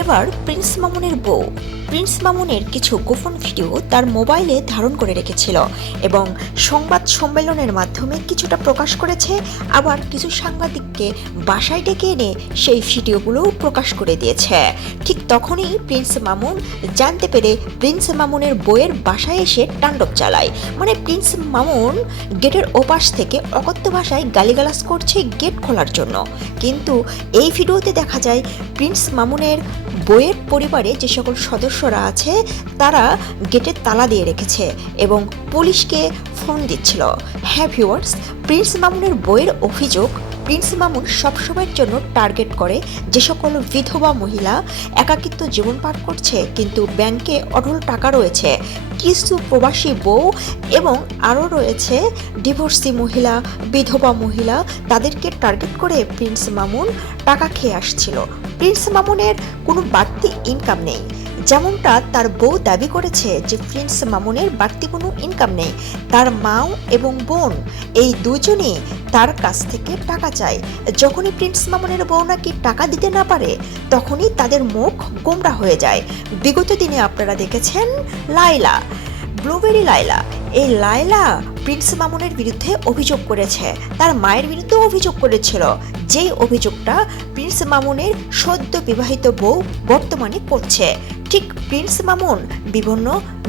এবার প্রিন্স মামুনের বউ প্রিন্স মামুনের কিছু গোপন ভিডিও তার মোবাইলে ধারণ করে রেখেছিল এবং সংবাদ সম্মেলনের মাধ্যমে কিছুটা প্রকাশ করেছে, আবার কিছু সাংবাদিককে বাসায় ডেকে এনে সেই ভিডিওগুলোও প্রকাশ করে দিয়েছে। ঠিক তখনই প্রিন্স মামুন জানতে পেরে প্রিন্স মামুনের বউয়ের বাসায় এসে তাণ্ডব চালায়। মানে প্রিন্স মামুন গেটের ওপাশ থেকে অকথ্য ভাষায় গালিগালাজ করছে গেট খোলার জন্য, কিন্তু এই ভিডিওতে দেখা যায় প্রিন্স মামুনের বউয়ের পরিবারে যে সকল সদস্যরা আছে তারা গেটে তালা দিয়ে রেখেছে এবং পুলিশকে ফোন দিচ্ছিল। হ্যাঁ ভিউয়ার্স, প্রিন্স মামুনের বউয়ের অভিযোগ প্রিন্স মামুন সবসময়ের জন্য টার্গেট করে যে সকল বিধবা মহিলা একাকিত্ব জীবন পার করছে কিন্তু ব্যাংকে অঢল টাকা রয়েছে, কিছু প্রবাসী বউ এবং আরও রয়েছে ডিভোর্সি মহিলা, বিধবা মহিলা, তাদেরকে টার্গেট করে প্রিন্স মামুন টাকা খেয়ে আসছিল। প্রিন্স মামুনের কোনো বাড়তি ইনকাম নেই, যেমনটা তার বউ দাবি করেছে যে প্রিন্স মামুনের বাড়তি কোনো ইনকাম নেই। তার মাও এবং বোন এই দুজনই তার কাছ থেকে টাকা চায়। যখনই প্রিন্স মামুনের বউ নাকি টাকা দিতে না পারে তখনই তাদের মুখ গোমড়া হয়ে যায়। বিগত দিনে আপনারা দেখেছেন লাইলা, ব্লুবেরি লাইলা, এই লাইলা প্রিন্স মামুনের বিরুদ্ধে অভিযোগ করেছে, তার মায়ের বিরুদ্ধে অভিযোগ করেছিল, যেই অভিযোগটা প্রিন্স মামুনের সদ্য বিবাহিত বউ বর্তমানে করছে। ঠিক প্রিন্স মামুন বিভিন্ন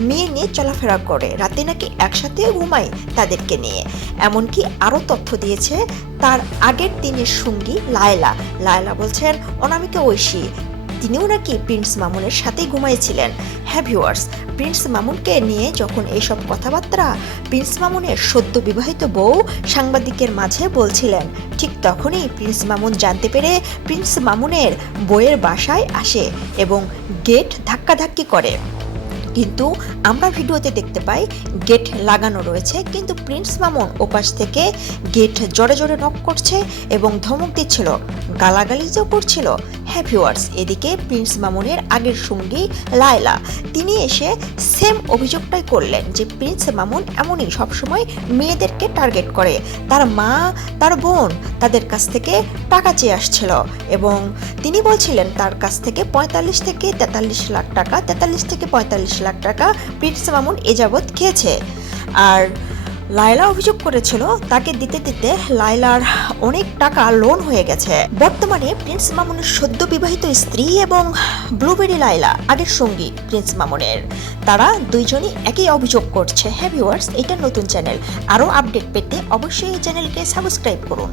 মেয়ে নিয়ে চলাফেরা করে, রাতে নাকি একসাথে ঘুমায় তাদেরকে নিয়ে। এমনকি আরও তথ্য দিয়েছে তার আগের দিনের সঙ্গী লায়লা। লায়লা বলছেন অনামিকা ঐশী, তিনিও নাকি প্রিন্স মামুনের সাথেই ঘুমাইছিলেন। হ্যাঁ ভিউয়ার্স, প্রিন্স মামুনকে নিয়ে যখন এইসব কথাবার্তা প্রিন্স মামুনের সদ্য বিবাহিত বউ সাংবাদিকের মাঝে বলছিলেন, ঠিক তখনই প্রিন্স মামুন জানতে পেরে প্রিন্স মামুনের বউয়ের বাসায় আসে এবং গেট ধাক্কাধাক্কি করে। কিন্তু আমরা ভিডিওতে দেখতে পাই গেট লাগানো রয়েছে, কিন্তু প্রিন্স মামুন ওপাশ থেকে গেট জোরে জোরে নক করছে এবং ধমক দিচ্ছিল, গালাগালিজও করছিল। হ্যাঁ ভিউয়ার্স, এদিকে প্রিন্স মামুনের আগের সঙ্গী লায়লা তিনি এসে সেম অভিযোগটাই করলেন যে প্রিন্স মামুন এমনই সবসময় মেয়েদেরকে টার্গেট করে, তার মা তার বোন তাদের কাছ থেকে টাকা চেয়ে আসছিল এবং তিনি বলছিলেন তার কাছ থেকে 45 থেকে 43 লাখ টাকা, 43 থেকে 45 লাখ টাকা প্রিন্স মামুন এ যাবৎ খেয়েছে। আর লায়লা অভিযোগ করেছিল তাকে দিতে দিতে লায়লার অনেক টাকা লোন হয়ে গেছে। বর্তমানে প্রিন্স মামুনের সদ্য বিবাহিত স্ত্রী এবং ব্লুবেরি লায়লা আগের সঙ্গী প্রিন্স মামুনের, তারা দুইজনই একই অভিযোগ করছে। হ্যাঁ ভিউয়ার্স, এটা নতুন চ্যানেল, আরও আপডেট পেতে অবশ্যই এই চ্যানেলকে সাবস্ক্রাইব করুন।